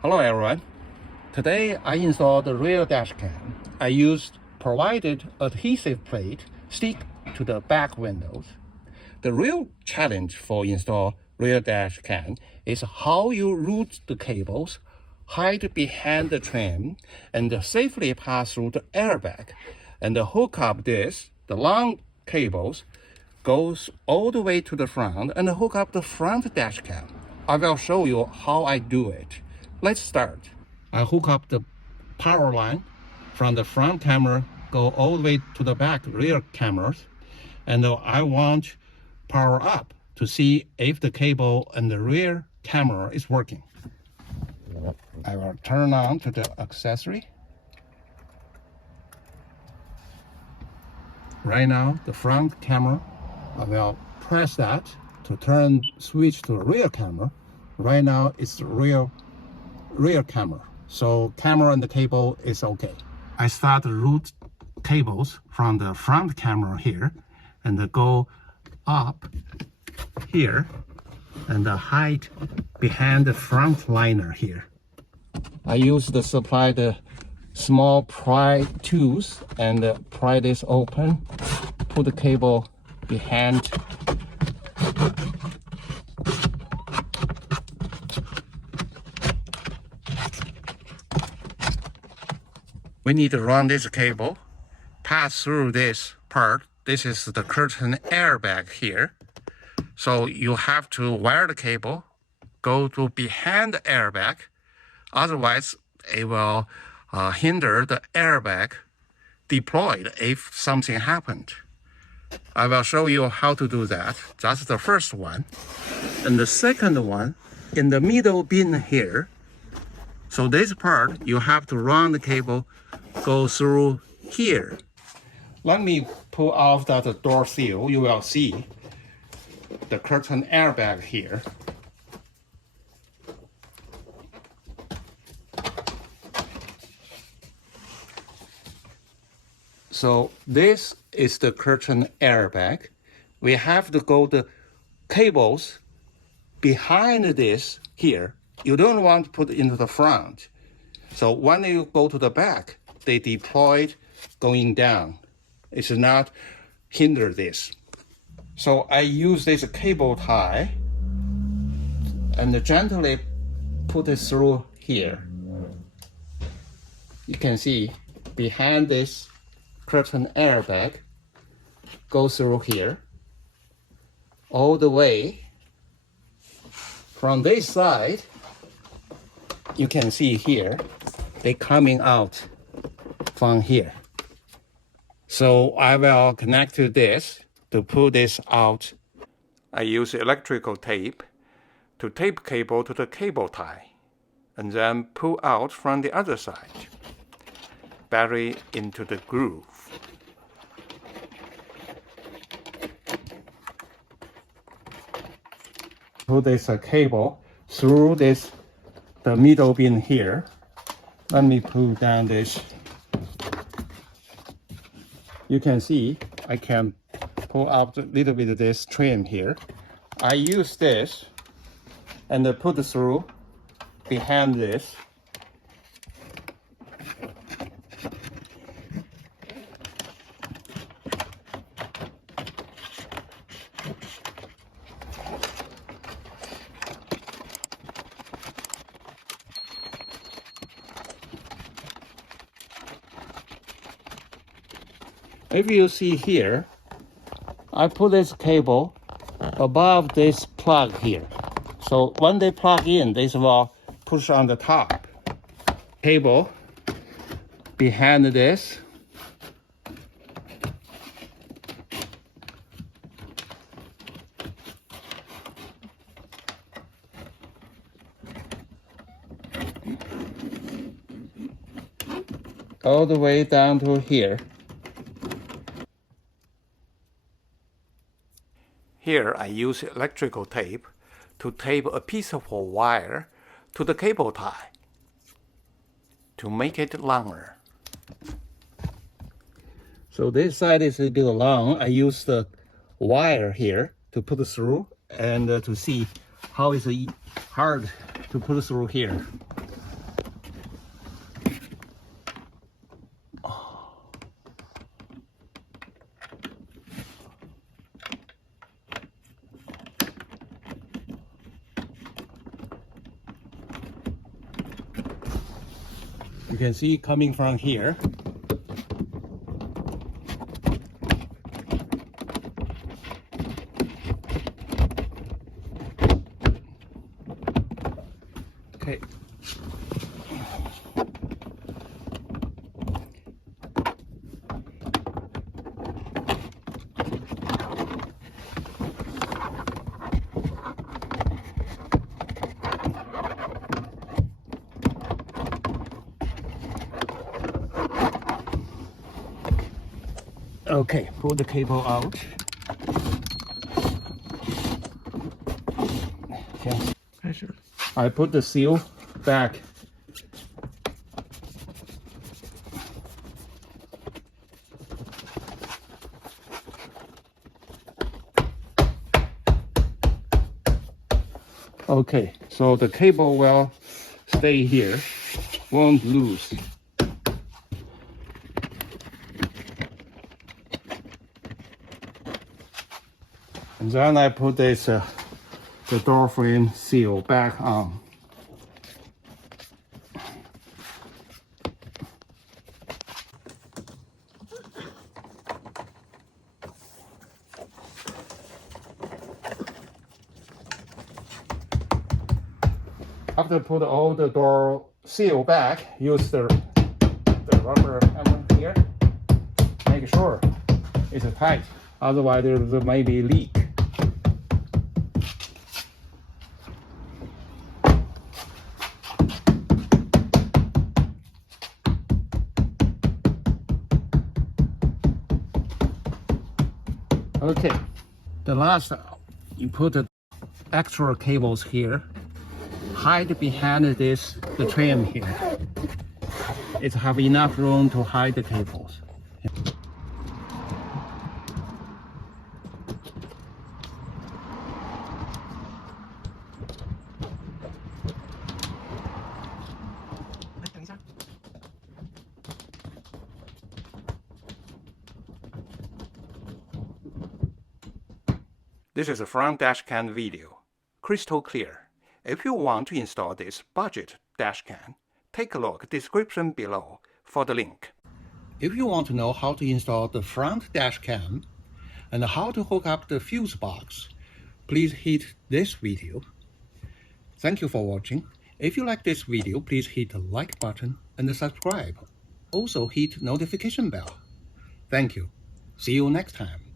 Hello everyone. Today I installed the rear dash cam. I used provided adhesive plate stick to the back windows. The real challenge for install rear dash cam is how you route the cables, hide behind the trim, and safely pass through the airbag, and hook up the long cables goes all the way to the front and hook up the front dash cam. I will show you how I do it. Let's start. I hook up the power line from the front camera, go all the way to the back rear cameras, and I want power up to see if the cable and the rear camera is working. I will turn on to the accessory. Right now, the front camera, I will press that to switch to the rear camera. Right now, it's the rear camera. So camera and the cable is okay. I start to route cables from the front camera here and go up here and hide behind the front liner here. I use the supplied small pry tools and pry this open, put the cable behind. We need to run this cable, pass through this part. This is the curtain airbag here. So you have to wire the cable, go to behind the airbag. Otherwise, it will hinder the airbag deployed if something happened. I will show you how to do that. That's the first one. And the second one, in the middle bin here. So this part, you have to run the cable, go through here. Let me pull off that door seal. You will see the curtain airbag here. So this is the curtain airbag. We have to go the cables behind this here. You don't want to put it into the front. So when you go to the back, they deployed going down. It should not hinder this. So I use this cable tie and gently put it through here. You can see behind this curtain airbag, go through here, all the way. From this side, you can see here, they coming out from here. So I will connect to this to pull this out. I use electrical tape to tape cable to the cable tie and then pull out from the other side. Bury into the groove. Pull this cable through the middle bin here. Let me pull down this. You can see I can pull out a little bit of this trim here. I use this and put through behind this. If you see here, I put this cable above this plug here. So when they plug in, this will push on the top. Cable behind this. All the way down to here. Here I use electrical tape to tape a piece of wire to the cable tie to make it longer. So this side is a bit long. I use the wire here to put through and to see how it's hard to put through here. You can see coming from here. Okay. Okay, pull the cable out. Yes. I put the seal back. Okay, so the cable will stay here, won't lose. And then I put this the door frame seal back on. After put all the door seal back, use the rubber hammer here. Make sure it's tight, otherwise there may be a leak. Okay, the last, you put the extra cables here, hide behind this, the trim here. It have enough room to hide the cables. This is a front dash cam video, crystal clear. If you want to install this budget dash cam, take a look description below for the link. If you want to know how to install the front dash cam and how to hook up the fuse box, please hit this video. Thank you for watching. If you like this video, please hit the like button and subscribe. Also hit notification bell. Thank you. See you next time.